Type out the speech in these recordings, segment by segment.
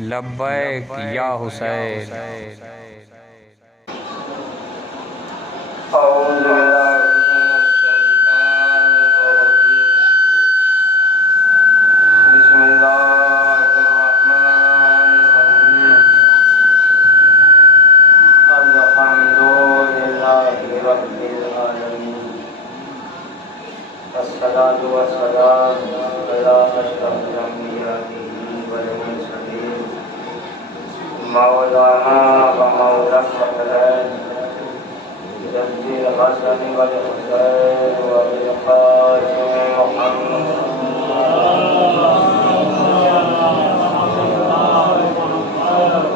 لبیک یا حسین۔ اعوذ باللہ من الشیطان الرجیم۔ بسم اللہ الرحمن الرحیم۔ الحمد للہ رب العالمین، والصلاة والسلام علی اشرف الانبیاء والمرسلین، مولانا و مولا الثقلین جد الحسن والحسین وبالقاسم محمد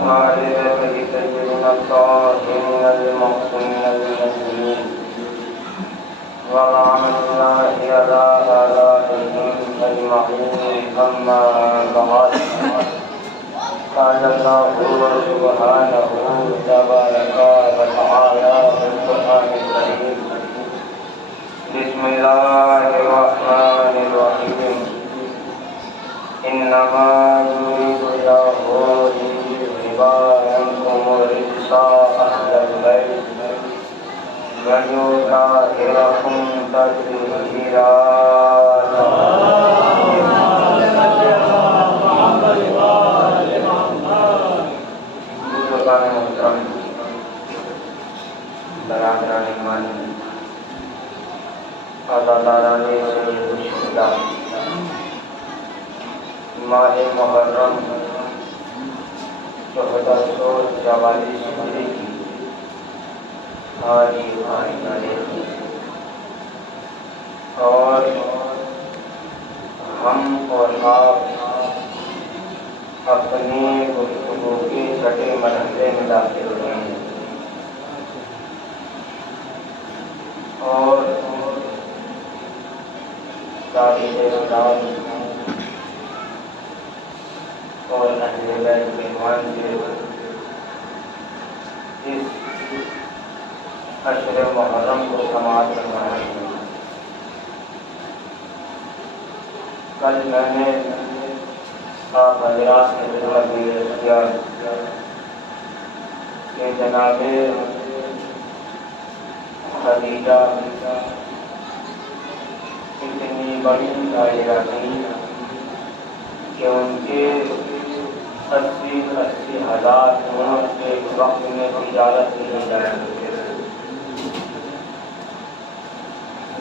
وعلى آله سيدنا الطاهرين المعصومين المسلمين، ولعنة الله على أعدائهم أجمعين. أما بعد، قال الله سبحانه تبارك وتعالى في القرآن الكريم: بسم الله الرحمن الرحيم. إنما يريد الله ليذهب عنكم الرجس أهل البيت ويطهركم تطهيرا. بزرگان محترم، برادران ایمانی، اللہ تعالیٰ نے سے خوشنودہ ماہ محرم 1444 ہجری کی آج تاریخ، اور ہم اور آپ اپنی گفتگو کے چھٹے مرحلے میں داخل ہوئے ہیں، اور تاریخ اسلام اور اہل بیت کے ایمان سے اس عشر محرم کو سماعت کرنا ہے۔ کل میں نے آپ حضرات کی خدمت میں عرض کیا کہ جناب خدیجہ اتنی بڑی تاجرہ تھی کہ ان کے 80,000 اونٹ ایک وقت میں تجارت کی جایا کرتے تھے۔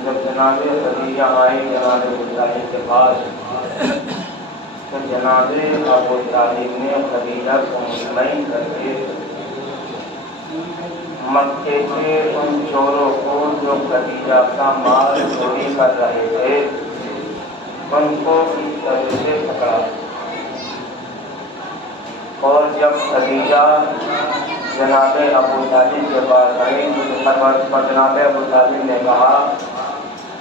جب جناب خدیجہ آئے جناب ابو طالب کے پاس، تو جناب ابو طالب نے خدیجہ کو مطمئن کر کے مکے کے ان چوروں کو جو خدیجہ کا مال چوری کر رہے تھے ان کو اس طرح سے پکڑا، اور جب خدیجہ جناب ابو طالب کے پاس آئی تو جناب ابو طالب نے کہا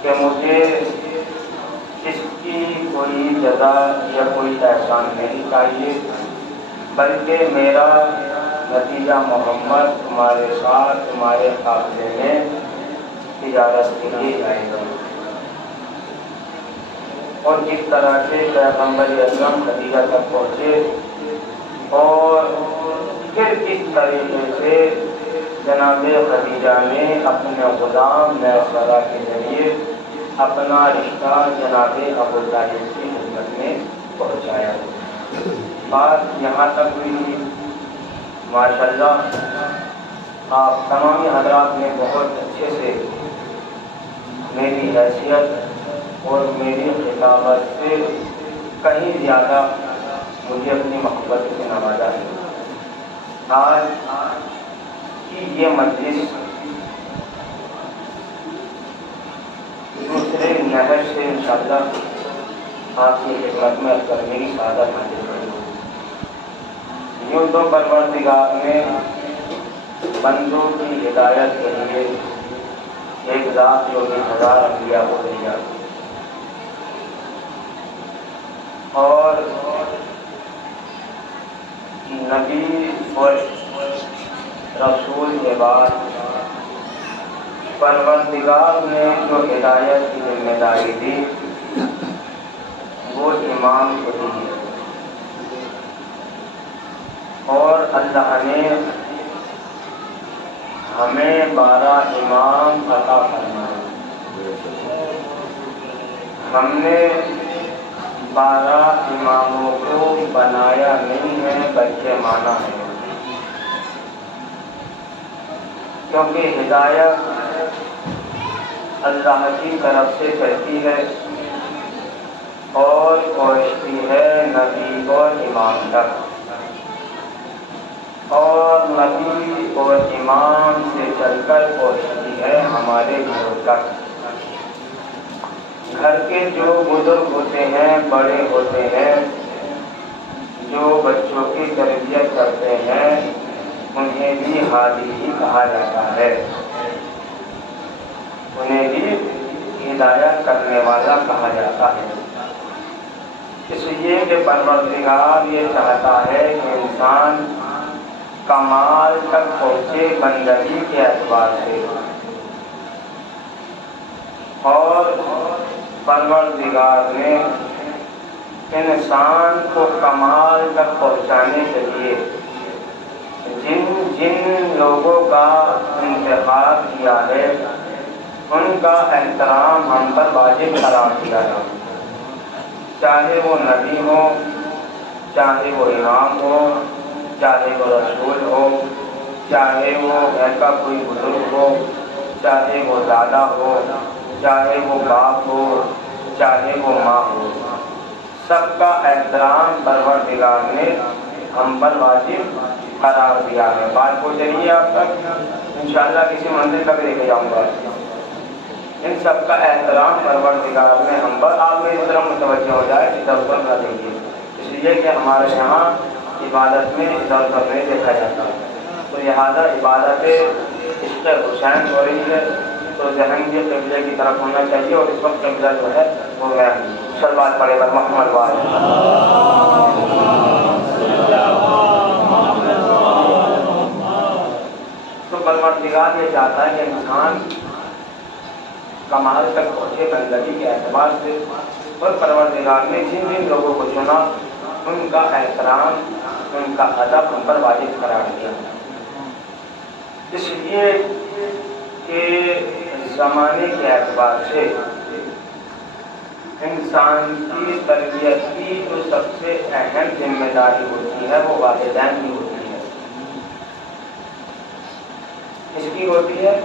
کہ مجھے اس کی کوئی جزا یا کوئی احسان نہیں چاہیے، بلکہ میرا بھتیجا محمد تمہارے ساتھ تمہارے قافلے میں تجارت کے لیے جائے گا۔ اور جس طرح سے پیغمبر اکرم خدیجہ تک پہنچے، اور پھر اس طریقے سے جناب خدیجہ نے اپنے غلام میسرہ کے ذریعے اپنا رشتہ جناب ابو طالب کی خدمت میں پہنچایا۔ بات یہاں تک ہوئی تھی، ماشاءاللہ آپ تمام حضرات نے بہت اچھے سے میری حیثیت اور میری خطابت سے کہیں زیادہ مجھے اپنی محبت سے نوازا ہے۔ آج کی یہ مجلس دوسرے نہر سے انشاءاللہ آپ کی خدمت میں کرنے کی سعادت حاصل کروں۔ یوں تو پروردگار نے بندوں کی ہدایت کے لیے 1,24,000 انبیاء کو بھیجا، اور نبی اور رسول کے بعد پروردگار نے جو ہدایت کی ذمہ داری دی وہ امام کو دی ہے۔ اور اللہ نے ہمیں 12 امام عطا فرمائے. ہم نے 12 اماموں کو بنایا نہیں ہے بلکہ مانا ہے، کیونکہ ہدایت اللہ کی طرف سے چلتی ہے اور پہنچتی ہے نبی اور امام تک، اور نبی اور امام سے چل کر پہنچتی ہے ہمارے گھروں تک. گھر کے جو بزرگ ہوتے ہیں، بڑے ہوتے ہیں، جو بچوں کی تربیت کرتے ہیں، انہیں بھی ہادی ہی کہا جاتا ہے، انہیں بھی ہدایت کرنے والا کہا جاتا ہے. اس لیے کہ پروردگار یہ چاہتا ہے کہ انسان کمال تک پہنچے بندگی کے اعتبار سے، اور پروردگار نے انسان کو کمال تک پہنچانے کے لیے جن لوگوں کا انتخاب کیا ہے ان کا احترام ہم پر واجب قرار دیا ہے، چاہے وہ نبی ہو، چاہے وہ امام ہو، چاہے وہ رسول ہو، چاہے وہ گھر کا کوئی بزرگ ہو، چاہے وہ دادا ہو، چاہے وہ باپ ہو، چاہے وہ ماں ہو، سب کا احترام پروردگار نے ہم پر واجب قرار دیا ہے. بات کو چلیے آپ تک، انشاءاللہ کسی منزل تک لے کے جاؤں گا. ان سب کا احترام پروردگار نے ہم پر، آپ میری طرف متوجہ ہو جائے ادھر ادھر نہ دیکھیے، اس لیے کہ ہمارے یہاں عبادت میں ادھر ادھر نہیں دیکھا جاتا، تو لہٰذا عبادت عشق حسین ہو رہی ہے تو ذہن بھی قبلے کی طرف ہونا چاہیے، اور اس وقت قبلہ جو ہے وہ میں صلوات پڑھے گا محمد وال. تو پروردگار یہ چاہتا ہے کہ انسان کمال تک پہنچے بندگی کے اعتبار سے، اور پروردگار نے جن جن لوگوں کو چنا ان کا احترام، ان کا ادب ہم پر واجب قرار دیا، اس لیے کہ زمانے کے اعتبار سے انسان کی تربیت کی جو سب سے اہم ذمہ داری ہوتی ہے وہ والدین کی ہوتی ہے. اس کی ہوتی ہے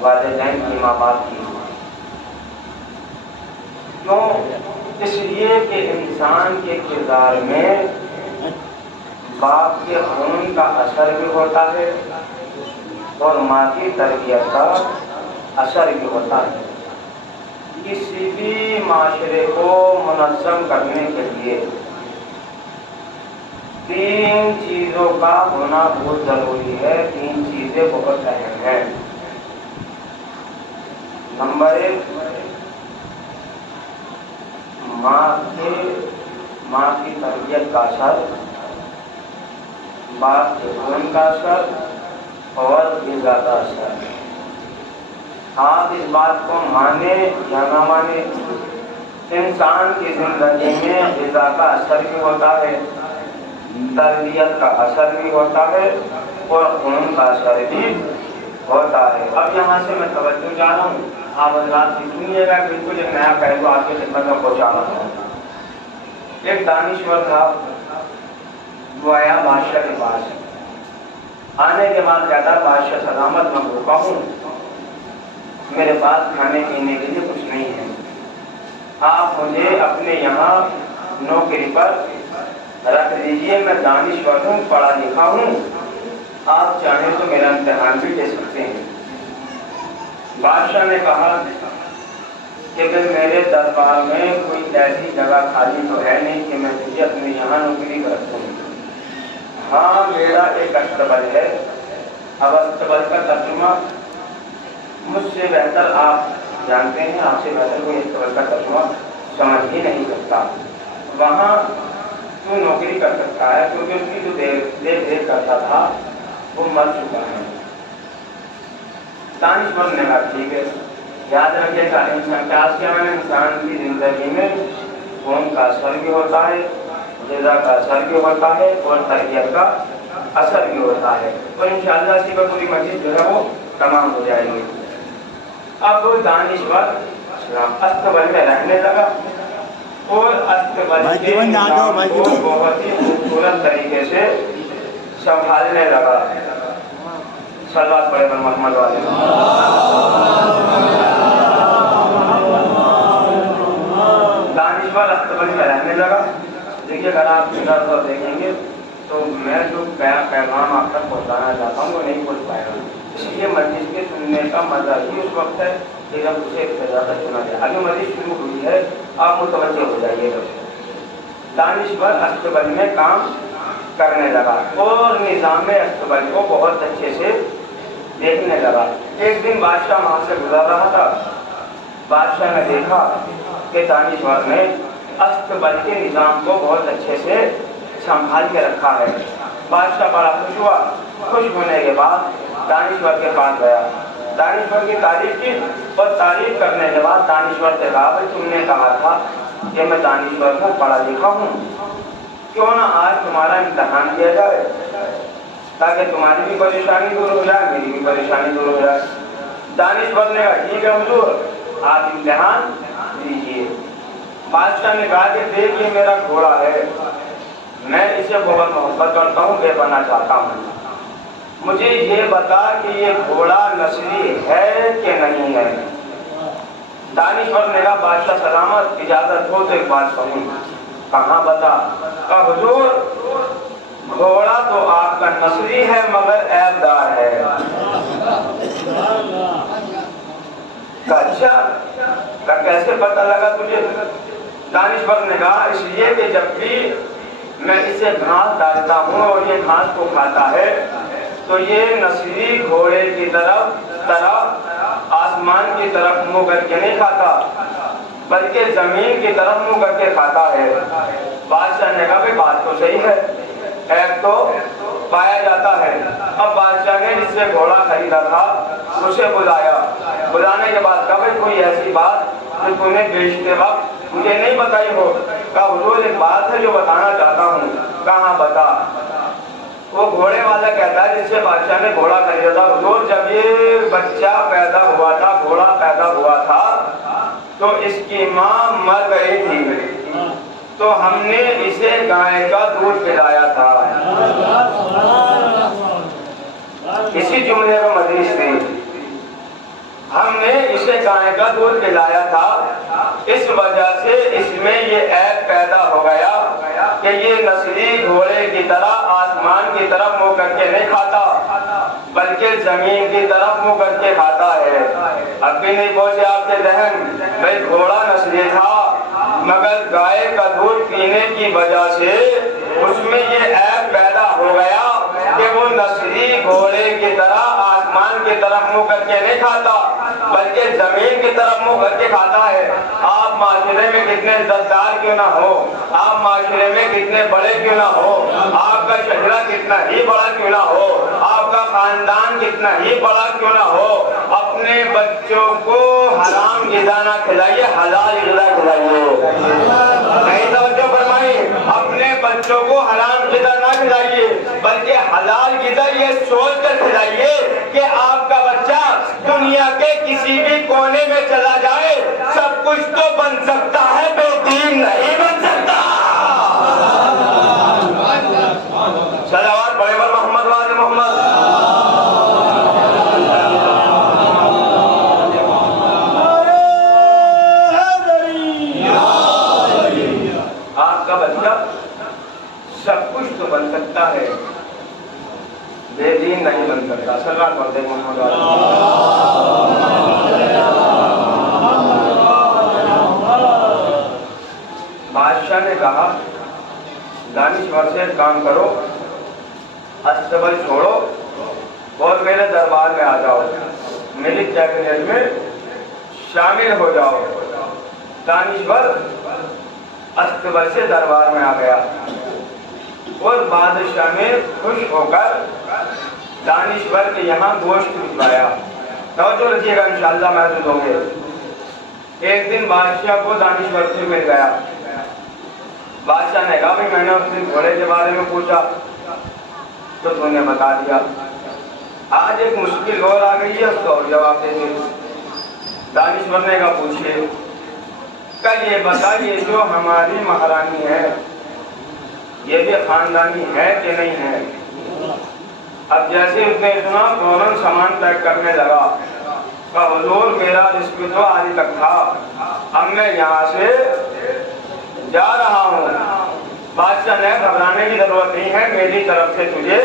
والدین کی، ماں باپ کی. کیوں؟ اس لیے کہ انسان کے کردار میں باپ کے خون کا اثر بھی ہوتا ہے اور ماں کی تربیت کا اثر بھی ہوتا ہے. کسی بھی معاشرے کو منظم کرنے کے لیے 3 چیزوں کا ہونا بہت ضروری ہے، 3 چیزیں بہت اہم ہیں. نمبر 1، ماں کی تربیت کا اثر، باپ کے خون کا اثر اور غذا کا اثر. آپ اس بات کو مانیں یا نہ مانیں، انسان کی زندگی میں غذا کا اثر بھی ہوتا ہے، تربیت کا اثر بھی ہوتا ہے اور خون کا اثر بھی ہوتا ہے. اب یہاں سے میں توجہ چاہ رہا ہوں، آپ حضرات بھی سنیے گا، بالکل ایک نیا پہلو آپ کی خدمت میں پہنچا رہا ہوں. ایک دانشور تھا، وہ آیا بادشاہ کے پاس. آنے کے بعد کہتا بادشاہ سلامت، میں بھوکا ہوں، میرے پاس کھانے پینے کے لیے کچھ نہیں ہے، آپ مجھے اپنے یہاں نوکری پر رکھ دیجیے، میں دانشور ہوں، پڑھا لکھا ہوں، آپ چاہیں تو میرا امتحان بھی دے سکتے ہیں. بادشاہ نے کہا کہ میرے دربار میں کوئی ایسی جگہ خالی تو ہے نہیں کہ میں تجھے اپنے یہاں نوکری پر رکھوں. ہاں میرا ایک استبل ہے. اب استبل کا ترجمہ مجھ سے بہتر آپ جانتے ہیں، آپ سے بہتر کوئی استبل کا ترجمہ سمجھ ہی نہیں سکتا. وہاں کیوں نوکری کر سکتا ہے؟ کیونکہ اس کی جو دیکھ ریکھ کرتا تھا وہ مر چکا ہے. دانشور نے کہا ٹھیک ہے. یاد رکھیے کہ انسان کی زندگی میں خون کا اثر بھی ہوتا ہے، جزا کا اثر بھی ہوتا ہے اور تربیت کا اثر بھی ہوتا ہے، اور انشاءاللہ اسی پر پوری مسجد جو ہے وہ تمام ہو جائے گی۔ اب دانشور استقبال میں رہنے لگا اور استقبال کے نظام کو بہت ہی خوبصورت طریقے سے سنبھالنے لگا۔ صلوات پڑھے بر محمد والے۔ دانشور استقبال میں رہنے لگا۔ دیکھیے اگر آپ ادھر ادھر دیکھیں گے تو میں جو پیغام آپ تک پہنچانا چاہتا ہوں وہ نہیں پہنچ پائے گا، اس لیے مجلس کے سننے کا مزہ ہی اس وقت ہے کہ جب اسے زیادہ سنا جائے۔ ابھی مجلس شروع ہوئی ہے، آپ متوجہ ہو جائیے گا۔ دانشور استقبال میں کام کرنے لگا اور نظام استقبال کو بہت اچھے سے دیکھنے لگا۔ ایک دن بادشاہ وہاں سے گزر رہا تھا، بادشاہ نے دیکھا کہ دانشور نے استقبال کے نظام کو بہت اچھے سے سنبھال کے رکھا ہے۔ بادشاہ بڑا خوش ہوا۔ خوش ہونے کے بعد دانشور کے پاس گیا، دانشور کی تعریف کی، اور تعریف کرنے کے بعد دانشور سے کہا بھائی تم نے کہا تھا کہ میں دانشور ہوں، پڑھا لکھا ہوں، کیوں نہ آج تمہارا امتحان کیا جائے تاکہ تمہاری بھی پریشانی دور ہو جائے، میری بھی پریشانی دور ہو جائے۔ دانشور نے کہا ٹھیک ہے حضور، آپ امتحان لیجیے۔ بادشاہ نے کہا کہ دیکھیے میرا گھوڑا ہے، میں اسے بہت محبت کرتا ہوں، بے پناہ چاہتا ہوں، مجھے یہ بتا کہ یہ گھوڑا نسلی ہے کہ نہیں ہے۔ دانشور نے کہا بادشاہ سلامت، اجازت ہو تو ایک بات کہوں۔ کہاں بتا؟ کہا حضور گھوڑا تو آپ کا نسلی ہے مگر عیب دار ہے۔ کہا اچھا، کیسے پتہ لگا تجھے؟ دانشور نے کہا اس لیے کہ جب بھی میں اسے گھاس ڈالتا ہوں اور یہ گھاس کو کھاتا ہے تو یہ نسلی گھوڑے کی طرف آسمان کی طرف منہ کر کے نہیں کھاتا بلکہ زمین کی طرف منہ کر کے کھاتا ہے۔ بادشاہ نے کہا بات تو صحیح ہے، عیب تو پایا جاتا ہے۔ اب بادشاہ نے جس سے گھوڑا خریدا تھا اسے بلایا، بلانے کے بعد کہا کوئی ایسی بات جو تم نے بیچتے وقت مجھے نہیں بتائی ہو؟ کہا حضور ایک بات ہے جو بتانا چاہتا ہوں۔ کہاں بتا؟ وہ گھوڑے والا کہتا ہے جس سے بادشاہ نے گھوڑا خریدا تھا حضور جب یہ بچہ پیدا ہوا تھا، گھوڑا پیدا ہوا تھا تو اس کی ماں مر گئی تھی تو ہم نے اسے گائے کا دودھ پلایا تھا۔ اسی جملے میں مدرس تھی، ہم نے اسے گائے کا دودھ پلایا تھا، اس وجہ سے اس میں یہ عیب پیدا ہو گیا کہ یہ نسلی گھوڑے کی طرح آسمان کی طرف منہ کر کے نہیں کھاتا بلکہ زمین کی طرف منہ کر کے کھاتا ہے۔ اب بھی نہیں پہنچے آپ کے ذہن بھائی گھوڑا نسلی تھا مگر گائے کا دودھ پینے کی وجہ سے اس میں یہ عیب پیدا ہو گیا کہ وہ نسلی گھوڑے کی طرح آسمان کی طرف منہ کر کے نہیں کھاتا بلکہ زمین کی طرف منہ کر کے کھاتا ہے۔ آپ معاشرے میں کتنے عزتدار کیوں نہ ہو، آپ معاشرے میں کتنے بڑے کیوں نہ ہو، آپ کا شجرہ کتنا ہی بڑا کیوں نہ ہو، آپ کا خاندان کتنا ہی بڑا کیوں نہ ہو، اپنے بچوں کو حرام غذا نہ کھلائیے، حلال غذا کھلائیے۔ نہیں توجہ فرمائی، اپنے بچوں کو حرام غذا نہ کھلائیے بلکہ حلال غذا یہ سوچ کر کھلائیے کہ آپ کا بچہ دنیا کے کسی بھی کونے میں چلا جائے سب کچھ تو بن سکتا ہے، بے دین نہیں بن سکتا۔ صلوات پڑھے بر محمد وآل محمد۔ آپ کا بچہ سب کچھ تو بن سکتا ہے، بے دین نہیں بن سکتا۔ صلوات پڑھے محمد وآل محمد۔ بادشاہ نے کہا دانشور سے کام کرو، استقبال چھوڑو اور میرے دربار میں آ جاؤ، میری کیبنٹ میں شامل ہو جاؤ۔ دانشور استقبال سے دربار میں آ گیا اور بادشاہ نے خوش ہو کر دانشور کے یہاں گوشت بھجوایا۔ توجہ رکھیے گا انشاءاللہ محسوس ہوں گے۔ ایک دن بادشاہ کو دانشور سے مل گیا، بادشاہ نے کہا بھائی میں نے اس دن گھوڑے کے بارے میں پوچھا تو تو نے بتا دیا، آج ایک مشکل اور آ گئی ہے، اس کا اور جواب دے دیں۔ دانشور نے کہا پوچھئے، کہ یہ بتائیے جو ہماری مہارانی ہے یہ بھی خاندانی ہے کہ نہیں ہے؟ اب جیسے اس نے سنا فوراً سامان پیک کرنے لگا کہ حضور میرا رزق تو آج تک تھا، اب میں یہاں سے جا رہا ہوں۔ بادشاہ نے گھبرانے کی ضرورت نہیں ہے، میری طرف سے تجھے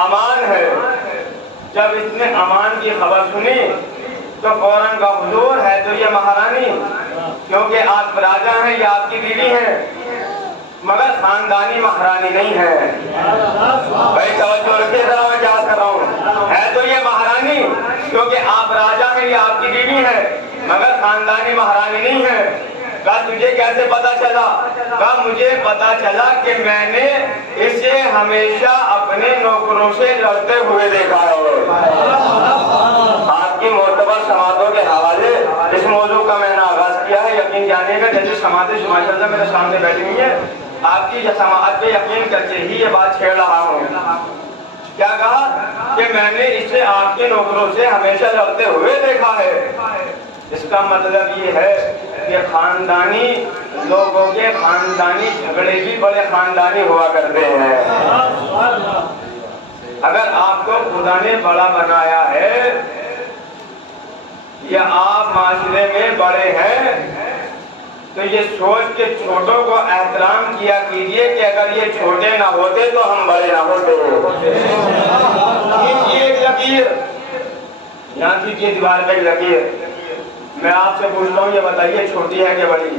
امان ہے۔ جب اس نے امان کی خبر سنی تو فوراً کا حضور ہے تو یہ مہارانی، کیونکہ آپ راجہ ہیں، یہ آپ کی بیوی ہیں، مگر خاندانی مہارانی نہیں ہے۔ بھائی توجہ رکھیے ذرا، میں یاد کر رہا ہوں، ہے تو یہ مہارانی کیونکہ آپ راجہ ہیں، یہ آپ کی بیوی ہے، مگر خاندانی مہارانی نہیں ہے۔ کہا تجھے کیسے پتا چلا؟ کہا مجھے پتا چلا کہ میں نے اسے ہمیشہ اپنے نوکروں سے لڑتے ہوئے دیکھا ہے۔ آپ کی معتبر سماعتوں کے حوالے اس موضوع کا میں نے آغاز کیا ہے، یقین جانے کا جیسے سماعتیں ماشاءاللہ میرے سامنے بیٹھی ہوئی ہیں، آپ کی سماعت پہ یقین کر کے ہی یہ بات چھیڑ رہا ہوں۔ کیا کہا کہ میں نے اسے آپ کے نوکروں سے ہمیشہ لڑتے ہوئے دیکھا ہے۔ اس کا مطلب یہ ہے کہ خاندانی لوگوں کے خاندانی جھگڑے بھی بڑے خاندانی ہوا کرتے ہیں۔ اگر آپ کو خدا نے بڑا بنایا ہے یا آپ معاشرے میں بڑے ہیں تو یہ سوچ کے چھوٹوں کو احترام کیا کیجئے کہ اگر یہ چھوٹے نہ ہوتے تو ہم بڑے نہ ہوتے۔ کیجئے ایک لکیر، یہاں کیجئے دیوار پہ ایک لکیر، میں آپ سے پوچھتا ہوں یہ بتائیے چھوٹی ہے کہ بڑی؟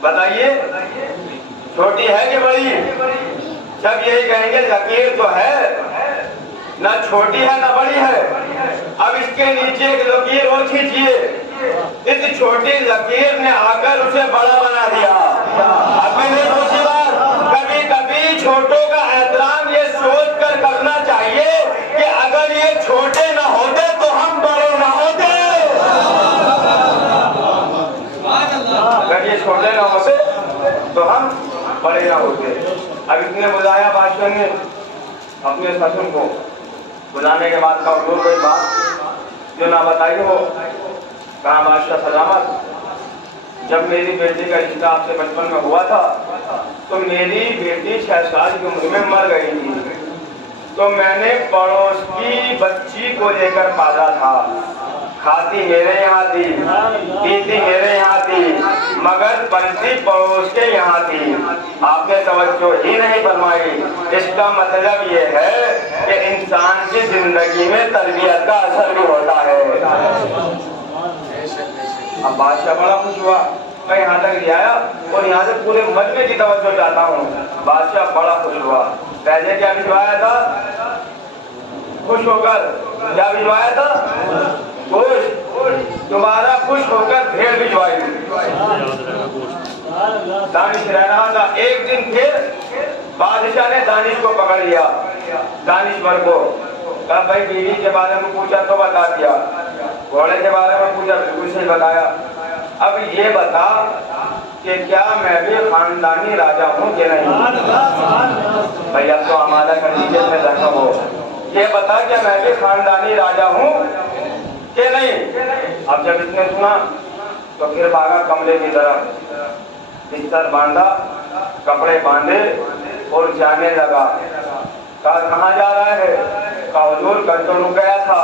بتائیے چھوٹی ہے کہ بڑی؟ جب یہی کہیں گے لکیر تو ہے، نہ چھوٹی ہے نہ بڑی ہے، اب اس کے نیچے ایک لکیر اور کھینچیے، اس چھوٹی لکیر نے آ کر اسے بڑا بنا دیا۔ اب میں نے دوسری بار کبھی کبھی چھوٹوں کا احترام یہ سوچ کر کرنا چاہیے کہ اگر یہ چھوٹے نہ ہوتے تو ہم بڑے نہ ہوتے، اگر یہ چھوٹے نہ ہوتے تو ہم بڑے نہ ہوتے۔ اب اتنے بلایا بادشاہ نے اپنے سسن کو، بلانے کے بعد کہا حضور کوئی بات جو نہ بتائی ہو؟ کہا بادشاہ سلامت، جب میری بیٹی کا رشتہ آپ سے بچپن میں ہوا تھا تو میری بیٹی 6 سال کی عمر میں مر گئی تھی، تو میں نے پڑوس کی بچی کو لے کر پالا تھا، کھاتی میرے یہاں تھی، پیتی میرے یہاں تھی، مگر پلتی پڑوس کے یہاں تھی۔ آپ نے توجہ ہی نہیں فرمائی۔ اس کا مطلب یہ ہے کہ انسان کی زندگی میں تربیت کا اثر بھی ہوتا ہے۔ اب بادشاہ بڑا خوش ہوا، میں یہاں تک لے آیا اور یہاں سے پورے مجمع کی توجہ چاہتا ہوں۔ بادشاہ بڑا خوش ہوا۔ پہلے کیا بھجوایا تھا؟ خوش ہو کر کیا بھجوایا تھا؟ گوشت۔ دوبارہ خوش ہو کر بھیڑ بھجوائی۔ دانش رہ رہا تھا، ایک دن پھر بادشاہ نے دانش کو پکڑ لیا، دانشور کو، کہا بھائی بیوی کے بارے میں پوچھا تو بتا دیا، گھوڑے کے بارے میں پوچھا بالکل صحیح بتایا، اب یہ بتا کہ کیا میں بھی خاندانی راجہ ہوں کہ نہیں؟ بھائی اب تو آمادہ کر لیجیے میں رکھا ہو، یہ بتا کہ میں بھی خاندانی راجہ ہوں کہ نہیں؟ اب جب اس نے سنا تو پھر بھاگا کمرے کی طرف، بستر باندھا، کپڑے باندھے اور جانے لگا۔ کہا کہاں جا رہا ہے؟ کہا حضور کل تو رک گیا تھا،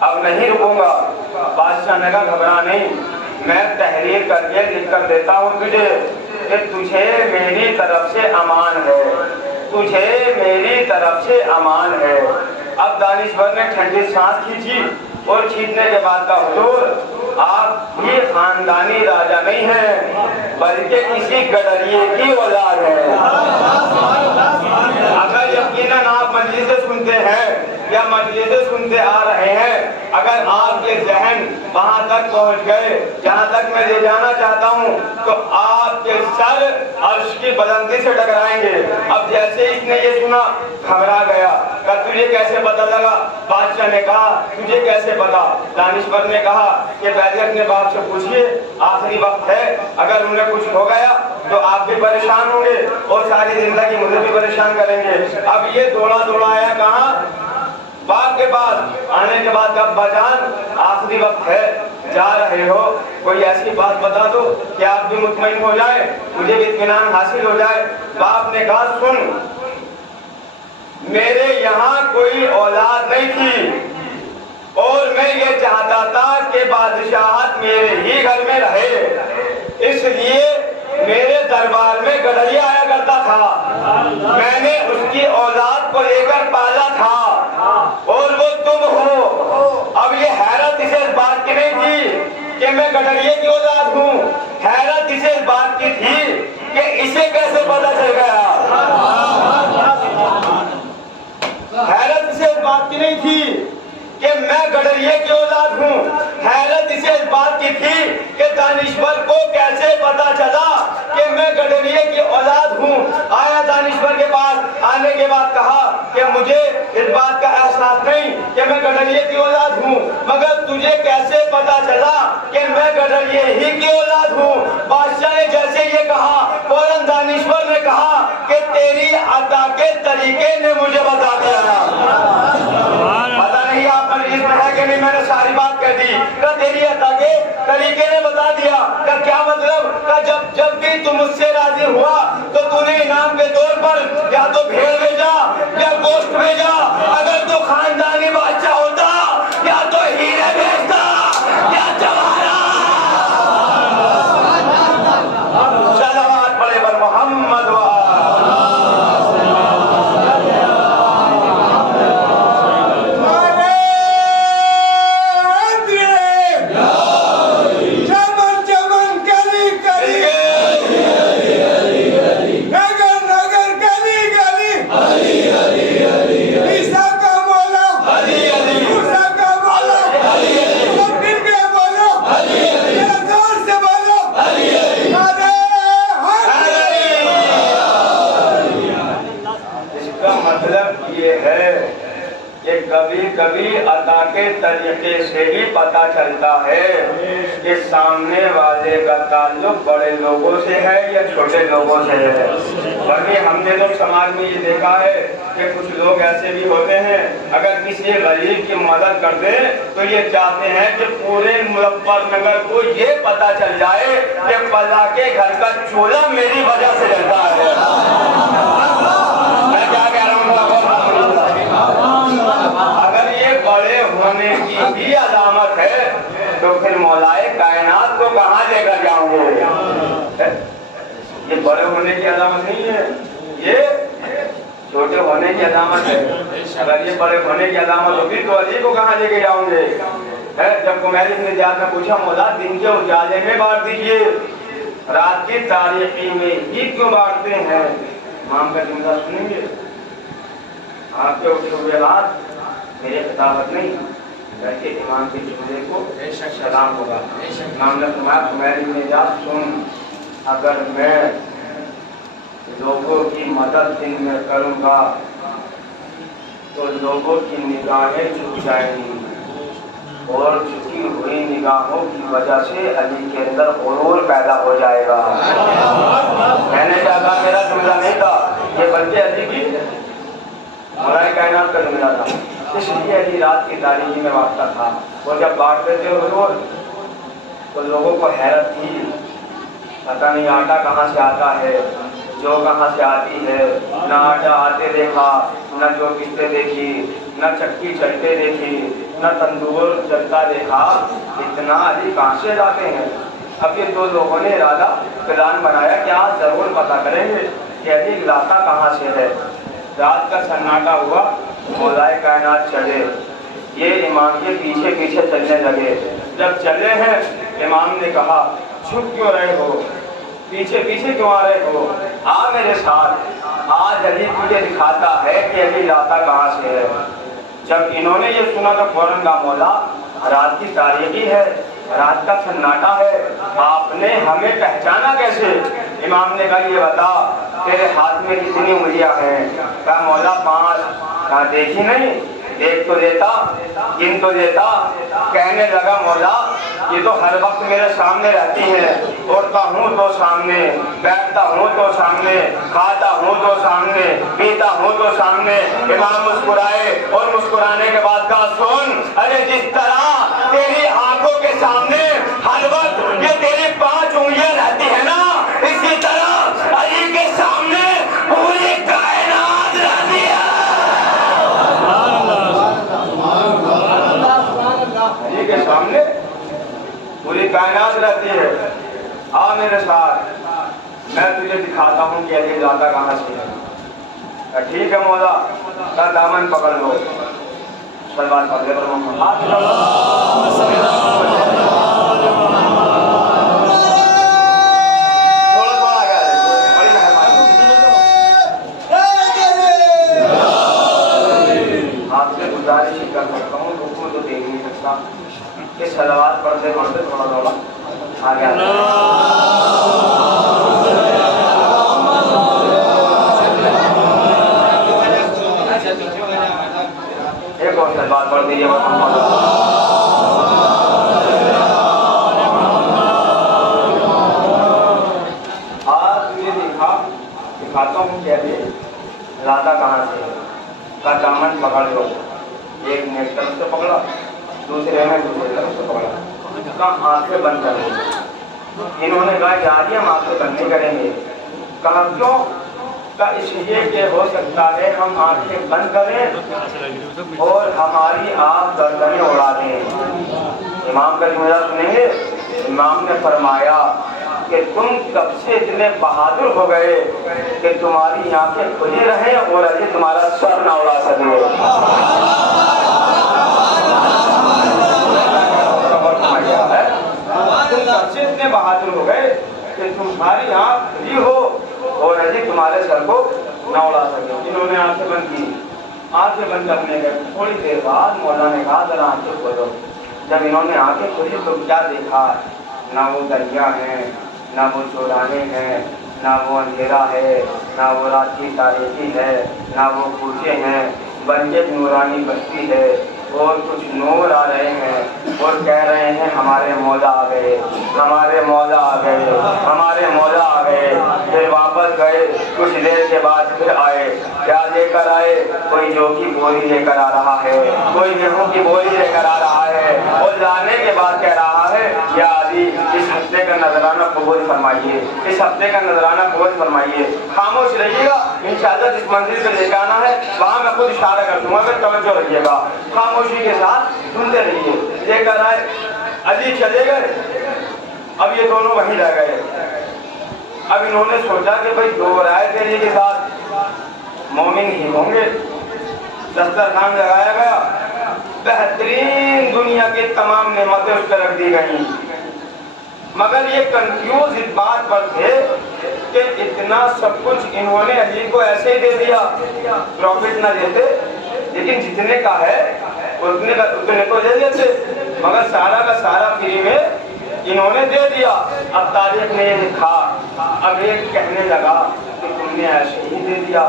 اب نہیں رکوں گا۔ بادشاہ نے کہا گھبرا نہیں، میں تحریر کر کے لکھ کر دیتا ہوں تجھے کہ تجھے میری طرف سے امان ہے، تجھے میری طرف سے امان ہے۔ اب دانشور نے ٹھنڈی سانس کھینچی اور کھینچنے کے بعد کہا حضور آپ بھی خاندانی راجہ نہیں ہیں بلکہ کسی گڈریے کی اولاد ہے۔ اگر یقیناً آپ مجلس سے سنتے ہیں یا مجلس سنتے آ رہے ہیں، اگر آپ کے ذہن وہاں تک پہنچ گئے جہاں تک میں لے جانا چاہتا ہوں تو آپ کے سر عرش کی بلندی سے ٹکرائیں گے۔ اب جیسے اس نے یہ سنا گھبرا گیا کہ تجھے کیسے پتہ لگا؟ بادشاہ نے کہا تجھے کیسے پتا؟ دانشور نے کہا کہ پہلے اپنے باپ سے پوچھئے، آخری وقت ہے، اگر انہیں کچھ ہو گیا تو آپ بھی پریشان ہوں گے اور ساری زندگی مجھے بھی پریشان کریں گے۔ اب یہ دوڑا آیا کہاں؟ باپ کے پاس آنے کے بعد ابا جان آخری وقت ہے، جا رہے ہو، کوئی ایسی بات بتا دو کہ آپ بھی مطمئن ہو جائے، مجھے بھی اطمینان حاصل ہو جائے۔ باپ نے کہا سن، میرے یہاں کوئی اولاد نہیں تھی اور میں یہ چاہتا تھا کہ بادشاہت میرے ہی گھر میں رہے، اس لیے میرے دربار میں گدھیا آیا کرتا تھا، میں نے اس کی اولاد کو لے کر پالا تھا اور وہ تم ہو۔ اب یہ حیرت اسے اس بات کی نہیں تھی کہ میں گدھیے کی اولاد ہوں، حیرت اسے اس بات کی تھی کہ اسے کیسے پتہ چل گیا۔ حیرت اسے اس بات کی نہیں تھی کہ میں گدھیے کی اولاد ہوں، حیرت اسے اس بات کی تھی کہ دانشور کو کیسے پتا چلا کہ میں گدھیے کی اولاد ہوں۔ آیا دانشور کے پاس، آنے کے بعد کہا کہ مجھے اس بات کا احساس نہیں کہ میں گدھیے کی اولاد ہوں، مگر تجھے کیسے پتا چلا کہ میں گدھیے ہی کی اولاد ہوں؟ بادشاہ نے جیسے یہ کہا فوراً دانشور نے کہا کہ تیری عطا کے طریقے نے مجھے بتا دیا۔ پتہ نہیں آپ مجلس میں ہے کہ نہیں، میں نے ساری بات کہہ دی کہ تیری عطا کے طریقے نے بتا دیا۔ کہ کیا مطلب؟ کہ جب بھی تم مجھ سے راضی ہوا تو تو نے انعام کے طور پر یا تو بھیڑ بھیجا یا گوشت بھیجا، اگر تو خاندانی بادشاہ ہوتا یا تو ہیرے بھیجتا یا جواہرات۔ صلوات پڑھے بر محمد کبھی عطا کے طریقے سے بھی پتا چلتا ہے کہ سامنے والے کا تعلق بڑے لوگوں سے ہے یا چھوٹے لوگوں سے ہے۔ ورنہ ہم نے تو سماج میں یہ دیکھا ہے کہ کچھ لوگ ایسے بھی ہوتے ہیں اگر کسی غریب کی مدد کر دیں تو یہ چاہتے ہیں کہ پورے مظفر نگر کو یہ پتا چل جائے کہ فلاں کے گھر کا چولہا میری وجہ سے جلتا ہے۔ میں کیا کہہ رہا ہوں؟ اگر یہ بڑے ہونے کی بھی علامت ہے تو پھر مولائے کائنات کو کہاں لے کر جاؤں گے؟ یہ بڑے ہونے کی علامت نہیں ہے، یہ چھوٹے ہونے کی علامت ہے۔ اگر یہ بڑے ہونے کی علامت ہوگی تو علی کو کہاں لے کے جاؤں گے؟ جب قمیل ابن زیاد نے پوچھا مولا دن کے اجالے میں بانٹ دیجئے، رات کی تاریکی میں ہی کیوں بانٹتے ہیں؟ امام کا جملہ سنیں گے، آپ کے اٹھے ہوئے ہاتھ میرے خطابت نہیں بلکہ امام کے جملے کو سلام ہوگا۔ امام نے فرمایا قمیل ابن زیاد سن، اگر میں لوگوں کی مدد دن میں کروں گا تو لوگوں کی نگاہیں جھک جائیں گی اور جھکی ہوئی نگاہوں کی وجہ سے علی کے اندر غرور پیدا ہو جائے گا۔ میں نے کہا میرا جملہ نہیں تھا یہ، بلکہ علی کی مولائے کائنات کا جملہ تھا۔ اس لیے علی رات کی تاریکی میں واقع تھا، وہ جب بانٹتے تھے غرور تو لوگوں کو حیرت تھی، پتہ نہیں آٹا کہاں سے آتا ہے، جو کہاں سے آتی ہے، نہ آٹا آتے دیکھا، نہ جو پستے دیکھی، نہ چکی چلتے دیکھی، نہ تندور جلتا دیکھا، اتنا علی کہاں سے لاتے ہیں؟ اب یہ دو لوگوں نے ارادہ پلان بنایا کہ آج ضرور پتہ کریں گے کہ علی لاتا کہاں سے ہے۔ رات کا سناٹا ہوا، مولائے کائنات چلے، یہ امام کے پیچھے پیچھے چلنے لگے۔ جب چلے ہیں امام نے کہا چھپ کیوں رہے ہو، پیچھے پیچھے کیوں آ رہے ہو، آ میرے ساتھ، آج علی تجھے دکھاتا ہے کہ علی لاتا کہاں سے ہے۔ جب انہوں نے یہ سنا تو فوراً کہا مولا رات کی تاریکی ہے، رات کا سناٹا ہے، آپ نے ہمیں پہچانا کیسے؟ امام نے کہا یہ بتا تیرے ہاتھ میں کتنی انگلیاں ہیں؟ کہا مولا 5۔ کہا دیکھی نہیں؟ دیکھ تو دیتا، گن تو دیتا۔ کہنے لگا مولا یہ تو ہر وقت میرے سامنے رہتی ہیں، اٹھتا ہوں تو سامنے، بیٹھتا ہوں تو سامنے، کھاتا ہوں تو سامنے، پیتا ہوں تو سامنے۔ امام مسکرائے اور مسکرانے کے بعد کہا سن، ارے جس طرح تیری آنکھوں کے سامنے ہر وقت یہ تیری 5 انگلیاں رہتی ہے نا، اسی طرح علی کے سامنے پوری کائنات رہتی ہے۔ علی کے سامنے پوری کائنات رہتی ہے۔ آ میرے ساتھ، میں تجھے دکھاتا ہوں کہ علی زادہ کہاں سے ہے۔ ٹھیک ہے مولا، کا دامن پکڑ لو۔ سلوات پڑھ لے پر محمد گزارش کر سکتا ہوں، رکو تو دیکھ نہیں سکتا کہ صلوات پڑھتے پڑھتے تھوڑا تھوڑا آگے آتا ایک اور صلوات پڑھ دیجیے۔ آج مجھے دکھاتا ہوں کہ ابھی زیادہ کہاں سے کا دامن پکڑ لو۔ ایک نے ایک طرف سے پکڑا، دوسرے نے دوسری طرف سے پکڑا، کہا آنکھیں بند کر لیں۔ انہوں نے کہا یار ہم آنکھیں بند نہیں کریں گے۔ کہا کیوں؟ کہا اس لیے کہ ہو سکتا ہے ہم آنکھیں بند کریں اور ہماری آنکھ گردنیں اڑا دیں۔ امام کا جملہ سنیں گے۔ امام نے فرمایا کہ تم کب سے اتنے بہادر ہو گئے کہ تمہاری آنکھیں کھلی رہیں اور علی تمہارا سر نہ اڑا سکے۔ تم کب سے اتنے بہادر ہو گئے کہ تمہاری آنکھ کھلی ہو اور علی تمہارے سر کو نہ اڑا سکے۔ انہوں نے آنکھیں بند کی۔ آنکھیں بند کرنے کے تھوڑی دیر بعد مولا نے کہا ذرا آنکھیں کھولو۔ جب انہوں نے آنکھیں کھولی تو کیا دیکھا؟ نہ وہ دریا ہیں، نہ وہ چوراہے ہیں، نہ وہ اندھیرا ہے، نہ وہ رات کی تاریکی ہے، نہ وہ کوچے ہیں، بلکہ ایک نورانی بستی ہے اور کچھ نور آ رہے ہیں اور کہہ رہے ہیں ہمارے مولا آ گئے، ہمارے مولا آ گئے، ہمارے مولا آ گئے۔ پھر واپس گئے، کچھ دیر کے بعد پھر آئے۔ کیا لے کر آئے؟ کوئی جو کی بوری لے کر آ رہا ہے، کوئی گیہوں کی بوری لے کر آ رہا ہے اور لانے کے بعد کہہ رہا ہے یا علی اس ہفتے کا نذرانہ قبول فرمائیے، اس ہفتے کا نذرانہ قبول فرمائیے۔ خاموش رہیے گا، انشاءاللہ جس منزل پہ لے کے آنا ہے وہاں میں خود اشارہ کر دوں گا، پھر توجہ رکھیے گا، خاموشی کے ساتھ سنتے رہیے۔ لے کر آئے، علی چلے گئے، اب یہ دونوں وہیں رہ گئے۔ اب انہوں نے سوچا کہ بھائی دو رائے تیری کے ساتھ مومن ہی ہوں گے۔ دسترخوان لگایا گیا، بہترین دنیا کی تمام نعمتیں اس پہ رکھ دی گئیں، مگر یہ کنفیوز اس بات پر تھے کہ اتنا سب کچھ انہوں نے علی کو ایسے ہی دے دیا، پروفٹ نہ دیتے لیکن جتنے کا ہے اتنے کو دے دیتے، مگر سارا کا سارا فری میں انہوں نے دے دیا۔ اب تاریخ نے یہ لکھا، اب ایک کہنے لگا کہ تم نے ایسے ہی دے دیا،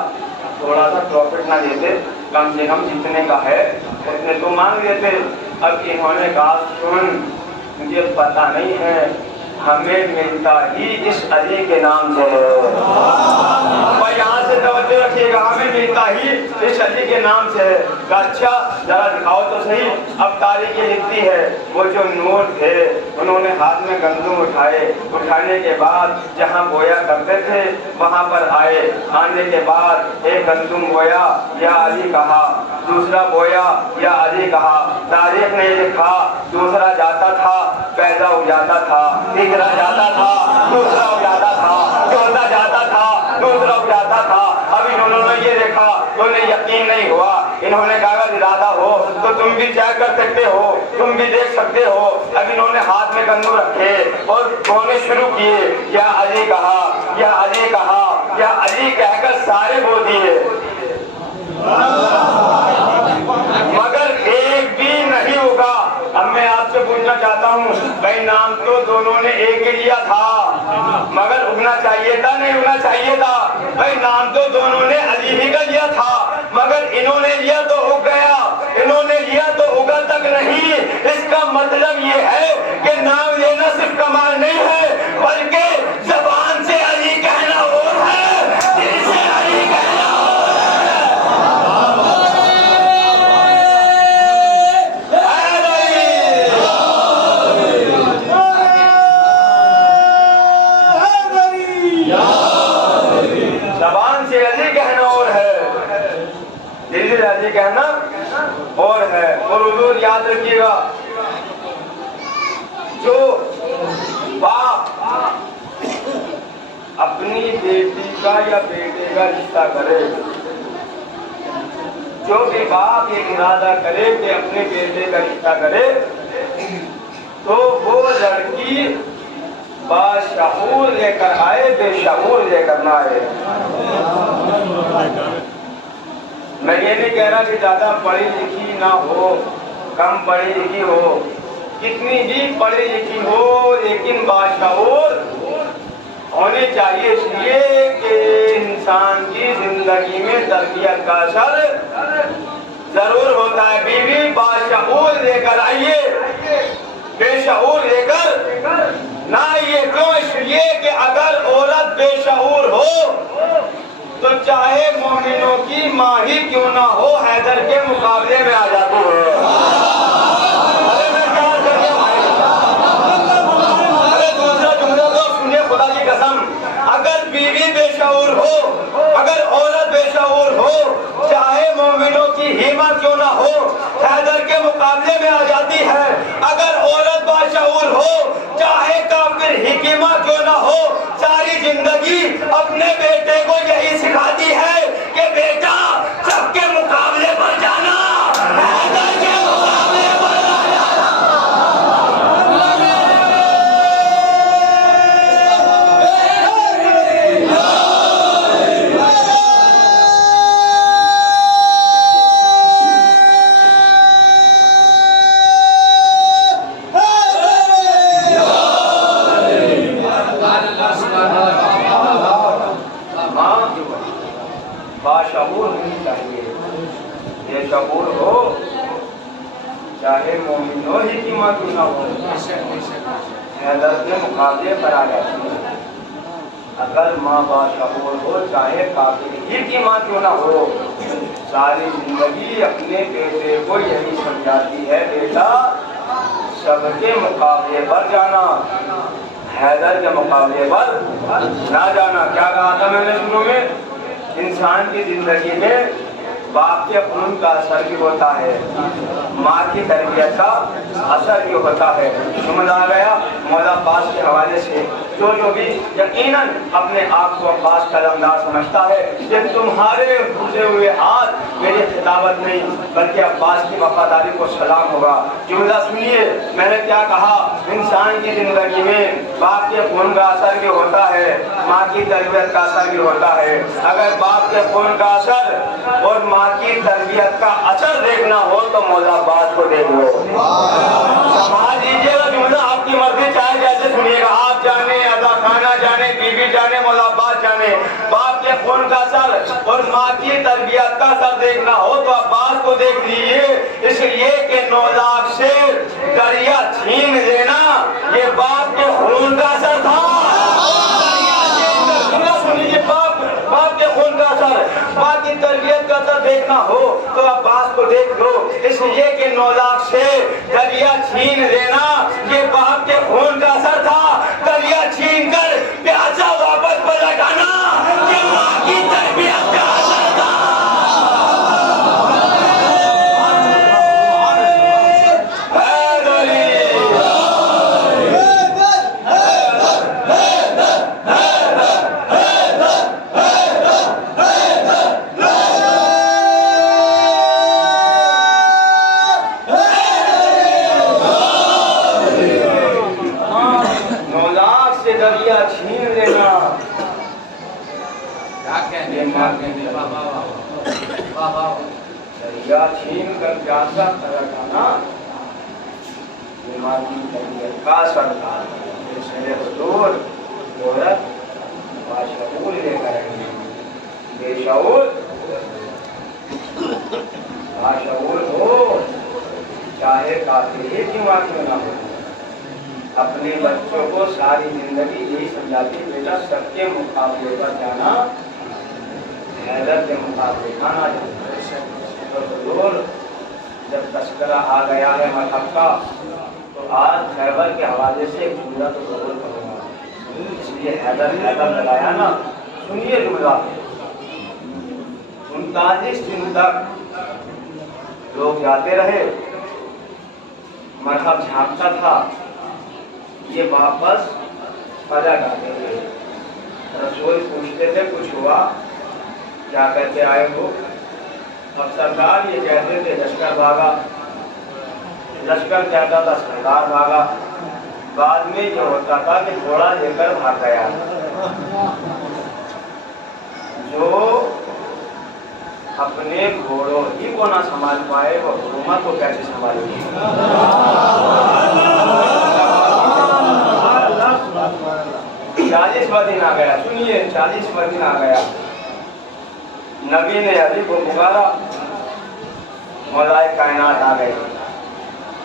تھوڑا سا پروفٹ نہ دیتے، کم سے کم جتنے کا ہے اتنے تو مانگ دیتے۔ اب انہوں نے کہا سن، مجھے پتہ نہیں ہے، ہمیں ملتا ہی اس علی کے نام سے ہے۔ اور یہاں سے توجہ رکھیے گا، ہمیں ملتا ہی اس علی کے نام سے ہے۔ اچھا ذرا دکھاؤ تو صحیح۔ اب تاریخ یہ لکھتی ہے وہ جو نور تھے انہوں نے ہاتھ میں گندم اٹھائے، اٹھانے کے بعد جہاں بویا کرتے تھے وہاں پر آئے، آنے کے بعد ایک گندم بویا یا علی کہا، دوسرا بویا یا علی کہا۔ تاریخ نے لکھا دوسرا جاتا تھا پیدا ہو جاتا تھا، تیسرا جاتا تھا دوسرا ہو جاتا تھا، چوتھا جاتا تھا دوسرا ہو جاتا تھا۔ اب انہوں نے یہ دیکھا تو انہیں یقین نہیں ہوا، انہوں نے کہا اگر ارادہ ہو تو تم بھی چیک کر سکتے ہو، تم بھی دیکھ سکتے ہو۔ اب انہوں نے ہاتھ میں گندم رکھے اور بونے شروع کیے، یا علی کہا یا علی کہا یا علی کہہ کر سارے بو دیے، مگر کے لیا تھا مگر اگنا چاہیے تھا نہیں اگنا چاہیے تھا بھائی نام تو دونوں نے علی ہی کا لیا تھا مگر انہوں نے لیا تو اگ گیا انہوں نے لیا تو اگا تک نہیں اس کا مطلب یہ ہے کہ نام لینا صرف کمال نہیں ہے بلکہ زبان سے علی کہنا اور ہے دل سے علی کہنا کہنا اور ہے اور حضور یاد رکھیے گا جو باپ اپنی بیٹی کا یا بیٹے کا رشتہ کرے جو بھی باپ یہ ارادہ کرے کہ اپنے بیٹے کا رشتہ کرے تو وہ لڑکی باشعور لے کر آئے بے شعور لے کر نہ آئے میں یہ نہیں کہہ رہا کہ زیادہ پڑھی لکھی نہ ہو کم پڑھی لکھی ہو کتنی بھی پڑھی لکھی ہو لیکن باشعور ہونی چاہیے اس لیے کہ انسان کی زندگی میں تربیت کا اثر ضرور ہوتا ہے بیوی باشعور لے کر آئیے بے شعور لے کر نہ آئیے کیوں اس لیے کہ اگر عورت بے شعور ہو تو چاہے مومنوں کی ماں ہی کیوں نہ ہو حیدر کے مقابلے میں آ جاتی ہے ارے دوسرا جملہ تو سنیے خدا کی قسم اگر بیوی بے شعور ہو اگر عورت بے شعور ہو چاہے مومنوں کی ہی ماں کیوں نہ ہو حیدر کے مقابلے میں آ جاتی ہے اگر عورت باشعور ہو چاہے کافر ہی کی ماں کیوں نہ ہو ساری زندگی اپنے بیٹے کو یہی سکھاتی ہے کہ بیٹا سب کے مقابلے پر جانا حیدر کے مقابلے پر باشعور ہونی چاہیے بے شعور ہو چاہے مومنوں ہی کی ماں کیوں نہ ہو حیدر کے مقابلے پر آ جاتی ہے اگر ماں باشعور ہو چاہے کافر ہی کی ماں کیوں نہ ہو ساری زندگی اپنے بیٹے کو یہی سمجھاتی ہے بیٹا سب کے مقابلے پر جانا حیدر کے مقابلے پر نہ جانا کیا کہا تھا میں نے شروع میں انسان کی زندگی میں باپ کے خون کا اثر بھی ہوتا ہے ماں کی تربیت کا اثر بھی ہوتا ہے سمجھ آ گیا مولا عباس کے حوالے سے جو بھی یقیناً اپنے آپ کو عباس کا لمدار سمجھتا ہے کہ تمہارے گھسے ہوئے ہاتھ میری خطابت نہیں بلکہ عباس کی وفاداری کو سلام ہوگا جملہ سنیے میں نے کیا کہا انسان کی زندگی میں باپ کے خون کا اثر بھی ہوتا ہے ماں کی تربیت کا اثر بھی ہوتا ہے اگر باپ کے خون کا اثر اور ماں کی تربیت کا اثر دیکھنا ہو تو مولا عباس کو دیکھ لو سمجھ لیجیے گا جملہ آپ کی مرضی چاہے جیسے سنیے گا آپ جانے ادا خانہ جانے بیوی جانے مولا عباس جانے باپ کے خون کا اثر اور ماں کی تربیت کا اثر دیکھنا ہو تو عباس کو دیکھ لیجیے اس لیے کہ 9 لاکھ سے دریا چھین لینا یہ باپ کے خون کا اثر تھا باپ کے خون کا اثر ماں کی تربیت کا اثر دیکھنا ہو تو عباس کو دیکھ لو اس لیے کہ 9 لاکھ سے دریا چھین لینا یہ باپ کے خون کا اثر تھا دریا چھین کر پیاسا واپس پلٹ آنا یہ ماں کی تربیت کا اثر تھا دریا چھین کر پیاسا پلٹ آنا یہ ماں کی تربیت کا اثر تھا میرے حضور عورت باشعور لے کر آئیں گے، بے شعور باشعور ہو چاہے کافر ہی کیوں نہ ہو، اپنے بچوں کو ساری زندگی یہی سمجھاتی بیٹا سب کے مقابلے پر جانا حیدر کے مقابلے کا نہ جانا۔ تو حضور جب تذکرہ آ گیا ہے مذہب کا تو آج خیبر کے حوالے سے ایک جملہ تو ضرور کروں گا، اس لیے حیدر لگایا نا۔ سنیے جملہ، 39 دن تک لوگ جاتے رہے، مرحب جھانکتا تھا، یہ واپس پلٹ آتے تھے۔ رسول پوچھتے تھے کچھ ہوا کیا کر کے آئے ہو؟ اب سرکار یہ کہتے تھے لشکر بھاگا، لشکر کہتا تھا سرکار بھاگا، بعد میں یہ ہوتا تھا کہ گھوڑا لے کر بھاگ گیا۔ جو اپنے گھوڑوں ہی کو نہ سنبھال پائے وہ حکومت کو کیسے سنبھالے گی؟ 40واں دن آ گیا، سنیے 40واں دن آ گیا، نبی نے علی کو پکارا، مولائے کائنات آ گئے،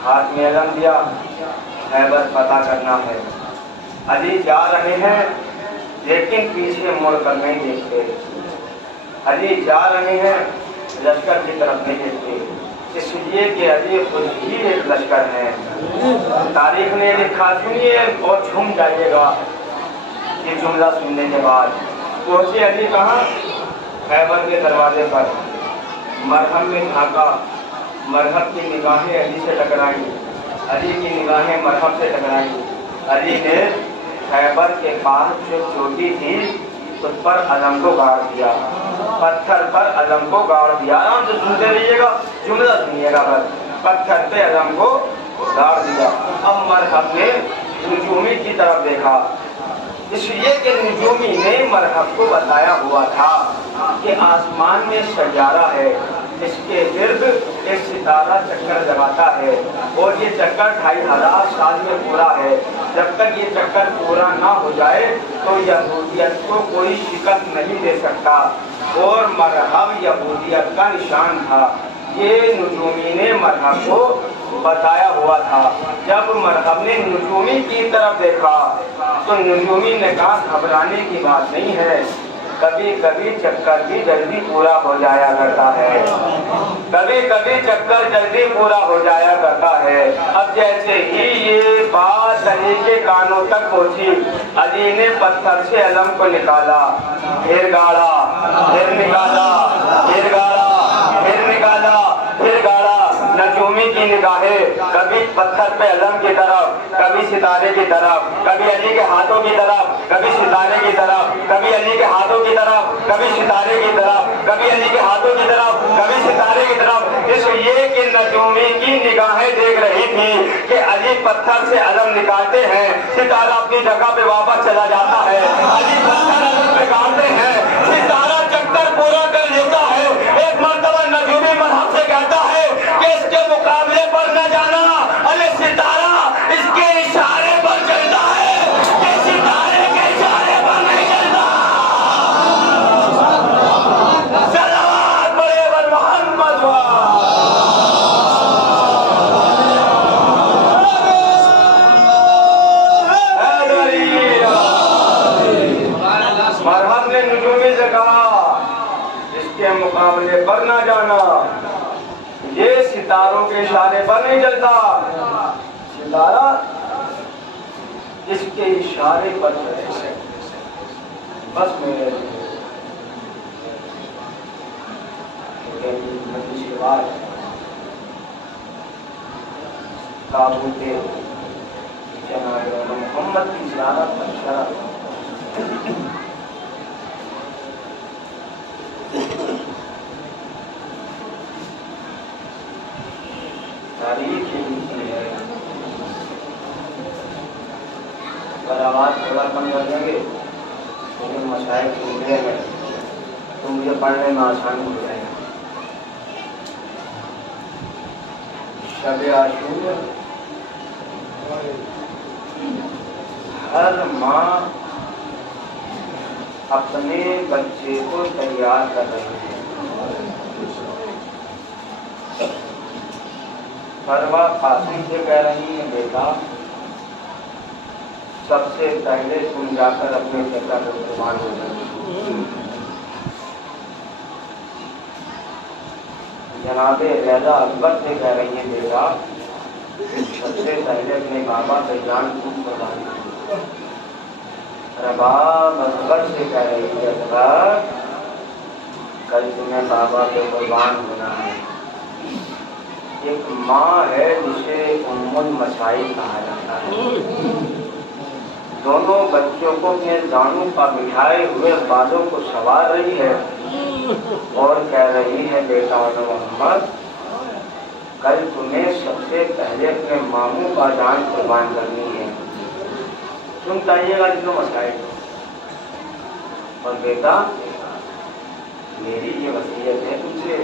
ہاتھ میں علم دیا، خیبر فتح کرنا ہے۔ علی جا رہے ہیں لیکن پیچھے مڑ کر نہیں دیکھتے، علی جا رہے ہیں لشکر کی طرف نہیں دیکھتے، اس لیے کہ علی خود ہی ایک لشکر ہے۔ تاریخ نے لکھا، سنیے اور جھوم جائیے گا یہ جملہ سننے کے بعد۔ پہنچے علی کہاں؟ خیبر کے دروازے پر، مرحب میں جھانکا، مرحب کی نگاہیں علی سے ٹکرائیں، علی کی نگاہیں مرحب سے ٹکرائیں۔ علی نے خیبر کے پاس جو چوٹی تھی اس پر علم کو گاڑ دیا، پتھر پر علم کو گاڑ دیا۔ آرام سے سنتے رہیے گا، جملہ سنیے گا بس۔ پتھر پہ علم کو گاڑ دیا۔ اب مرحب نے نجومی کی طرف دیکھا، اس لیے کہ نجومی نے مرحب کو بتایا ہوا تھا کہ آسمان میں سیارہ ہے، اس کے گرد ایک ستارہ چکر لگاتا ہے اور یہ چکر 2500 سال میں پورا ہے۔ جب تک یہ چکر پورا نہ ہو جائے تو یہودیت کو کوئی شکست نہیں دے سکتا، اور مرحب یہودیت کا نشان تھا۔ یہ نجومی نے مرحب کو بتایا ہوا تھا۔ جب مرحب نے نجومی کی طرف دیکھا تو نجومی نے کہا گھبرانے کی بات نہیں ہے، کبھی کبھی چکر بھی جلدی پورا ہو جایا کرتا ہے، کبھی کبھی چکر جلدی پورا ہو جایا کرتا ہے۔ اب جیسے ہی یہ بات علی کے کانوں تک پہنچی، علی نے پتھر سے علم کو نکالا، پھر گاڑا، پھر نکالا، پھر گاڑا، پھر نکالا، پھر گاڑا۔ نجومی کی نگاہیں کبھی پتھر پہ علم کی طرف، کبھی ستارے کی طرف، کبھی علی کے ہاتھوں کی طرف، کبھی ستارے کی طرف، کبھی علی کے ہاتھوں کی طرف، کبھی ستارے کی طرف، کبھی علی کے ہاتھوں کی طرف، کبھی ستارے کی طرف۔ اس لیے کہ نجومی کی نگاہیں دیکھ رہی تھی کہ علی پتھر سے علم نکالتے ہیں، ستارہ اپنی جگہ پہ واپس چلا جاتا ہے، علی پتھر علم پہ گاڑتے ہیں، ستارہ چکر پورا کر لیتا ہے۔ ایک مرتبہ نجومی مرحب سے کہتا ہے کہ اس کے مقابلے پر نہ جانا، علی ستارہ اس کے اشارے پر چلتا ہے، کہ ستارے کے اشارے پر نہیں چلتا۔ صلوات پڑھے بر محمد مرحب نے نجومی سے کہا اس کے مقابلے پر نہ جانا، یہ ستاروں کے اشارے پر نہیں چلتا، ستارہ اس کے اشارے پر چلے۔ بس میرے بعد تابوت جناب محمد کی زیارت پر شرط تاریخ لکھی ہے، پر آواز تھوڑا کم کر دیں گے لیکن مسائل چھوٹ گئے ہیں تو مجھے پڑھنے میں آسانی ہو جائے گا۔ شب عاشور ہر ماں اپنے بچے کو تیار کر رہی ہے. فروا قاسم سے کہہ رہی ہیں بیٹا سب سے پہلے تم جا کر اپنے چچا کو قربان ہو جاؤ. جناب ریاضہ اکبر سے کہہ رہی ہیں بیٹا سب سے پہلے اپنے بابا کی جان کو قربان کرو. رباب اکبر سے کہہ رہی ہے اکبر کل تمہیں بابا پہ قربان ہونا ہے. ایک ماں ہے جسے ام المسائل کہا جاتا ہے. دونوں بچوں کو اپنے دانوں پر بٹھائے ہوئے بالوں کو سنوار رہی ہے اور کہہ رہی ہے بیٹا محمد کل تمہیں سب سے پہلے اپنے ماموں کا جان قربان کرنی ہے. تم چاہیے گا جتنا مسائل اور بیٹا میری یہ وصیت ہے تم سے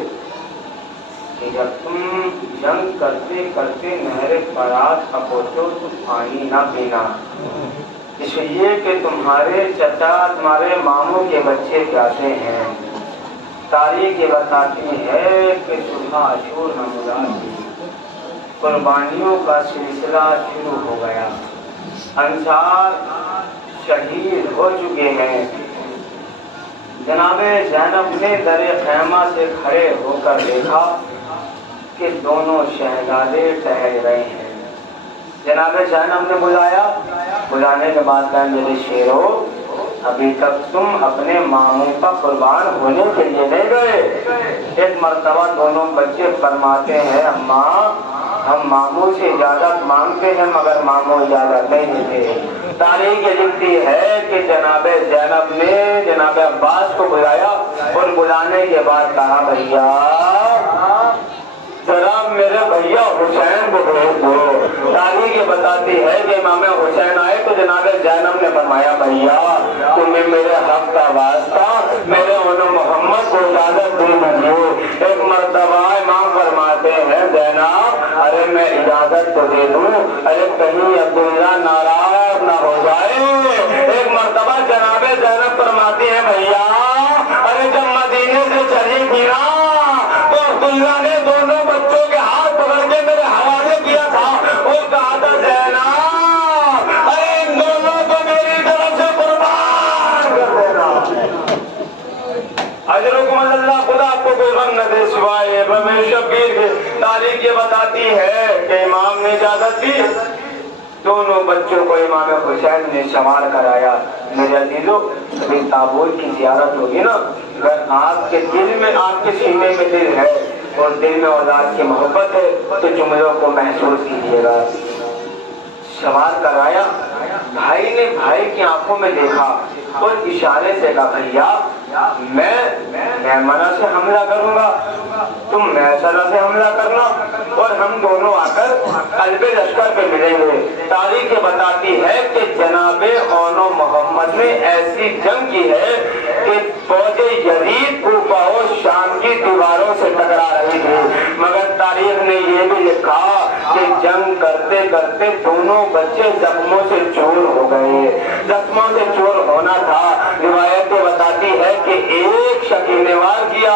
کہ جب تم جنگ کرتے کرتے نہر فرات کا پہنچو تو پانی نہ پینا اس لیے کہ تمہارے چچا تمہارے ماموں کے بچے پیاسے ہیں. تاریخ یہ بتاتی ہے کہ صبح عاشور نمودار کی قربانیوں کا سلسلہ شروع ہو گیا. انصار شہید ہو چکے ہیں. جناب زینب نے در خیمہ سے کھڑے ہو کر دیکھا کہ دونوں شہزادے ٹہل رہے ہیں. جناب زینب نے بلانے کے بعد کہا میرے شیرو ابھی تک تم اپنے ماموں کا قربان ہونے کے لیے نہیں گئے. ایک مرتبہ دونوں بچے فرماتے ہیں اماں ہم ماموں سے اجازت مانگتے ہیں مگر ماموں اجازت نہیں دیتے. تاریخ یہ لکھتی ہے کہ جناب زینب نے جناب عباس کو بلایا اور بلانے کے بعد کہا بھیا ذرا میرے بھیا حسین کو بھیج دو. تاریخ یہ بتاتی ہے کہ امام حسین آئے تو جناب زینب نے فرمایا بھیا تمہیں میرے حق کا واسطہ میرے محمد کو اجازت دے دیجیے. ایک مرتبہ امام فرماتے ہیں زینب ارے میں اجازت تو دے دوں ارے کہیں عبداللہ ناراض نہ ہو جائے. ایک مرتبہ جناب زینب فرماتی ہیں بھیا ارے جب مدینے سے چلی تھی نا تو عبداللہ نے دونوں بچوں کے ہاتھ پکڑ کے میرے حوالے کیا تھا. وہ کہا تھا زینب ارے ان دونوں کو میری طرف سے قربان کر دینا. اجرکم اللہ خدا آپ کو کوئی غم نہ دے سوائے رمے شبیر کے. تاریخ یہ بتاتی ہے کہ امام نے اجازت دی. دونوں بچوں کو امام حسین نے سنوار کرایا. میرے عزیزو ابھی تابوت کی زیارت ہوگی نا اگر آپ کے دل میں آپ کے سینے میں دل ہے اور دل میں اولاد کی محبت ہے تو جملوں کو محسوس کیجیے گا. سنوار کرایا. بھائی نے بھائی کی آنکھوں میں دیکھا اور اشارے سے کہا بھیا میں میمنہ سے حملہ کروں گا تم میسرہ سے حملہ کرنا اور ہم دونوں آ کر قلب لشکر پہ ملیں گے. تاریخ یہ بتاتی ہے کہ جناب اون و محمد نے ایسی جنگ کی ہے کہ فوج یزید کوفہ و شام کی دیواروں سے ٹکرا رہی تھی مگر تاریخ نے یہ بھی لکھا کہ جنگ کرتے کرتے دونوں بچے زخموں سے چور ہو گئے. زخموں سے چور ہونا تھا. روایت بتاتی ہے کہ ایک شکی نے وار کیا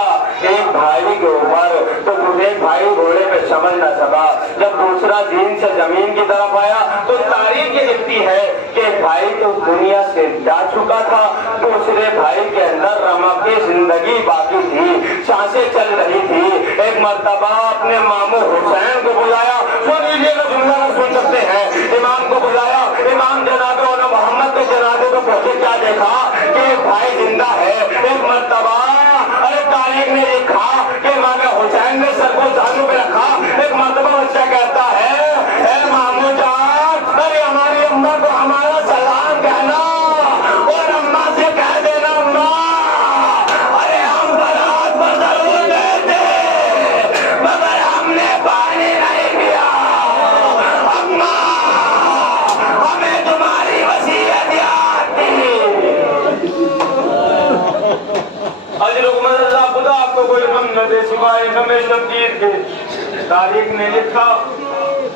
ایک بھائی کے اوپر تو ایک بھائی گھوڑے پہ سمجھ نہ سکا. جب دوسرا دین سے زمین کی طرف آیا تو تاریخ یہ لکھتی ہے کہ بھائی تو دنیا سے جا چکا تھا دوسرے بھائی کے اندر رمق زندگی باقی تھی سانسیں چل رہی تھی. ایک مرتبہ اپنے ماموں حسین کو بلایا. سن لیجیے گا جملہ نہ سن سکتے ہیں. امام کو بلایا. امام جناب محمد کے جنازے کو پہنچے کیا دیکھا کہ ایک بھائی زندہ ہے. ایک مرتبہ ارے تاریخ نے لکھا کہ امام حسین نے سر کو زانوں پہ رکھا. ایک مرتبہ بچہ کہتا ہے اے ماموں جان ارے ہماری اماں کو ہمارا سلام کہنا اور اماں سے کہہ دینا اماں ارے ہم برات پر ضرور گئے تھے مگر ہم نے پانی نہیں پیا. اماں ہمیں تمہاری وصیت یاد تھی. اجرکم اللہ خدا آپ کو کوئی غم نہ دے سوائے غم شبیر کے. تاریخ نے لکھا